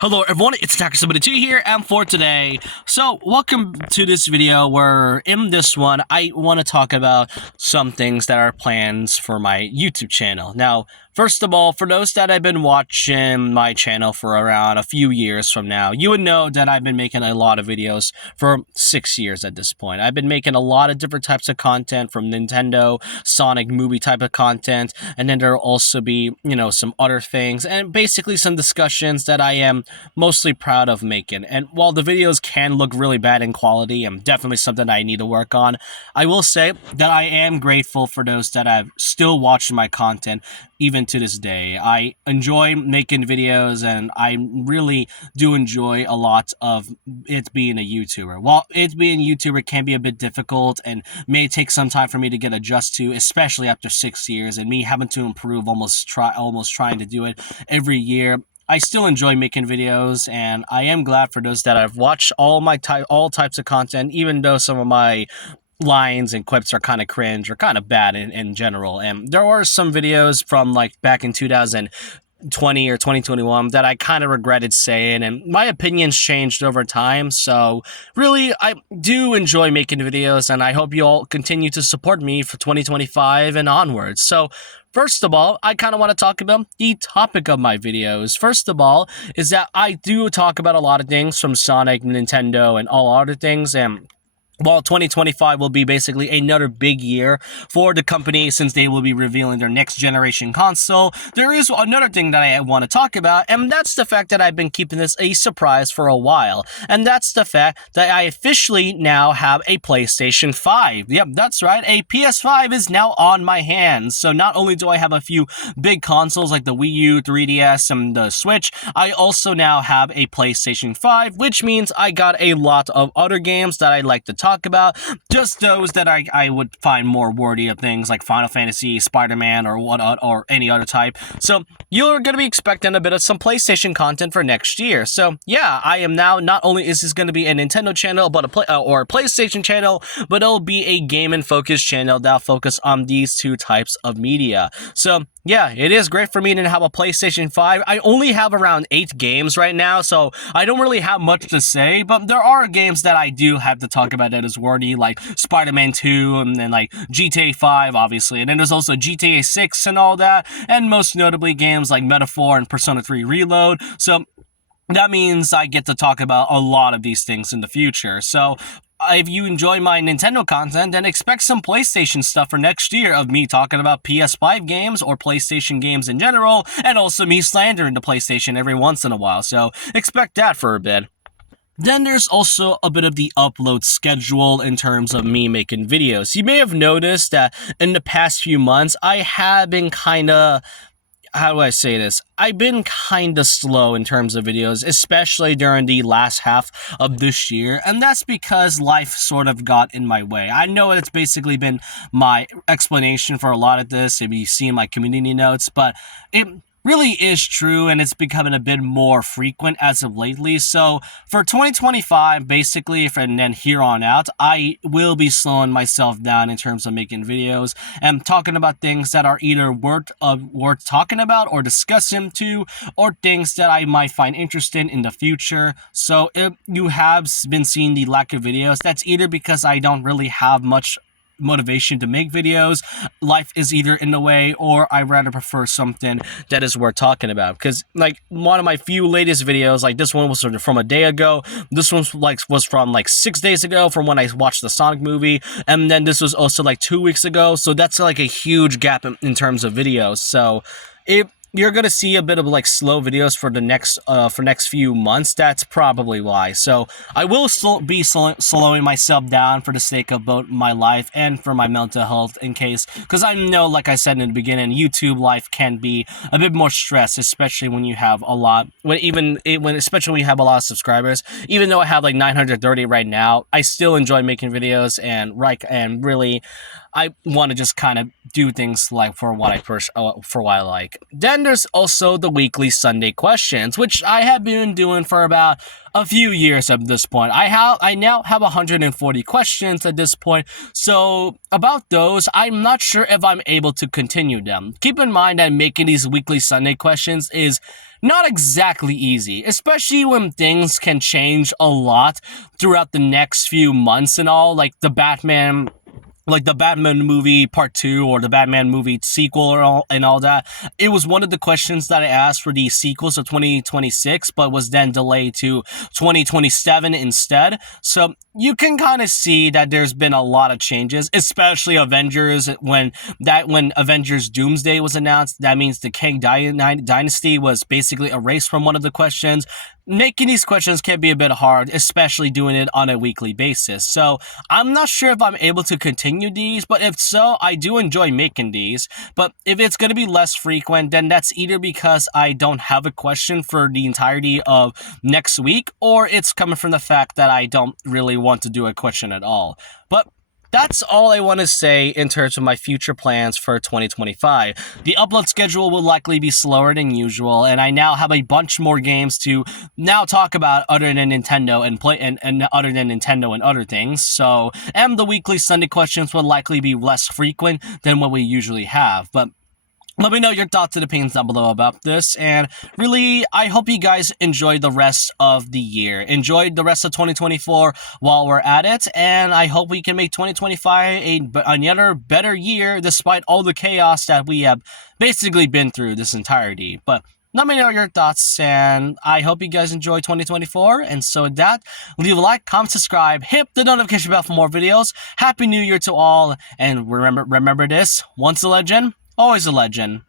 Hello everyone, it's Attacker72 here, and for today, welcome to this video where in this one, I want to talk about some things that are plans for my YouTube channel. Now, first of all, for those that have been watching my channel for around a few years from now, you would know that I've been making a lot of videos for 6 years at this point. I've been making a lot of different types of content, from Nintendo, Sonic movie type of content, and then there'll also be, some other things, and basically some discussions that I am mostly proud of making. And while the videos can look really bad in quality and definitely something I need to work on, I will say that I am grateful for those that have still watched my content even to this day. I enjoy making videos, and I really do enjoy a lot of it being a YouTuber. While it being a YouTuber can be a bit difficult and may take some time for me to get adjusted to, especially after 6 years and me having to improve, almost trying to do it every year, I still enjoy making videos, and I am glad for those that have watched all types of content, even though some of my lines and quips are kind of cringe or kind of bad in general. And there were some videos from like back in 2020 or 2021 that I kind of regretted saying, and my opinions changed over time. So really, I do enjoy making videos, and I hope you all continue to support me for 2025 and onwards. So first of all, I kind of want to talk about the topic of my videos. First of all, is that I do talk about a lot of things from Sonic, Nintendo, and all other things, and while 2025 will be basically another big year for the company since they will be revealing their next generation console, there is another thing that I want to talk about, and that's the fact that I've been keeping this a surprise for a while. And that's the fact that I officially now have a PlayStation 5. Yep, that's right, a PS5 is now on my hands. So not only do I have a few big consoles like the Wii U, 3DS, and the Switch, I also now have a PlayStation 5, which means I got a lot of other games that I like to talk about, just those that I would find more worthy of things like Final Fantasy, Spider-Man, or any other type. So you're going to be expecting a bit of some PlayStation content for next year. So yeah, I am now, not only is this going to be a Nintendo channel, but a PlayStation channel, but it'll be a gaming focused channel that'll focus on these two types of media. So yeah, it is great for me to have a PlayStation 5. I only have around 8 games right now, so I don't really have much to say, but there are games that I do have to talk about that is worthy, like Spider-Man 2, and then like GTA 5, obviously, and then there's also GTA 6 and all that, and most notably games like Metaphor and Persona 3 Reload. So that means I get to talk about a lot of these things in the future. So if you enjoy my Nintendo content, then expect some PlayStation stuff for next year of me talking about PS5 games or PlayStation games in general, and also me slandering the PlayStation every once in a while. So expect that for a bit. Then there's also a bit of the upload schedule in terms of me making videos. You may have noticed that in the past few months, I have been how do I say this? I've been kind of slow in terms of videos, especially during the last half of this year, and that's because life sort of got in my way. I know it's basically been my explanation for a lot of this, if you see in my community notes, but it really is true, and it's becoming a bit more frequent as of lately. So for 2025, basically, and then here on out, I will be slowing myself down in terms of making videos and talking about things that are either worth talking about or discussing to, or things that I might find interesting in the future. So if you have been seeing the lack of videos, that's either because I don't really have much motivation to make videos, life is either in the way, or I rather prefer something that is worth talking about. Because like one of my few latest videos, like this one was sort of from a day ago, this one was from like 6 days ago from when I watched the Sonic movie, and then this was also like 2 weeks ago, so that's like a huge gap in terms of videos. So if you're gonna see a bit of like slow videos for the next few months, that's probably why. So I will be slowing myself down for the sake of both my life and for my mental health, in case, because I know, like I said in the beginning, YouTube life can be a bit more stressed, especially when you have a lot, especially when you have a lot of subscribers. Even though I have like 930 right now, I still enjoy making videos, and really, I want to just kind of do things like for what I like. Then there's also the weekly Sunday questions, which I have been doing for about a few years at this point. I now have 140 questions at this point. So about those, I'm not sure if I'm able to continue them. Keep in mind that making these weekly Sunday questions is not exactly easy, especially when things can change a lot throughout the next few months and all, like the Batman movie part 2 or the Batman movie sequel and all that. It was one of the questions that I asked for the sequels of 2026, but was then delayed to 2027 instead. So you can kind of see that there's been a lot of changes, especially Avengers. When Avengers Doomsday was announced, that means the Kang Dynasty was basically erased from one of the questions. Making these questions can be a bit hard, especially doing it on a weekly basis. So I'm not sure if I'm able to continue these, but if so, I do enjoy making these. But if it's going to be less frequent, then that's either because I don't have a question for the entirety of next week, or it's coming from the fact that I don't really want to do a question at all. But that's all I want to say in terms of my future plans for 2025. The upload schedule will likely be slower than usual, and I now have a bunch more games to now talk about other than Nintendo and other than Nintendo and other things. So, and the weekly Sunday questions will likely be less frequent than what we usually have. But let me know your thoughts and opinions down below about this, and really, I hope you guys enjoy the rest of the year. Enjoy the rest of 2024 while we're at it, and I hope we can make 2025 another better year despite all the chaos that we have basically been through this entirety. But let me know your thoughts, and I hope you guys enjoy 2024, and so with that, leave a like, comment, subscribe, hit the notification bell for more videos. Happy New Year to all, and remember this, once a legend, always a legend.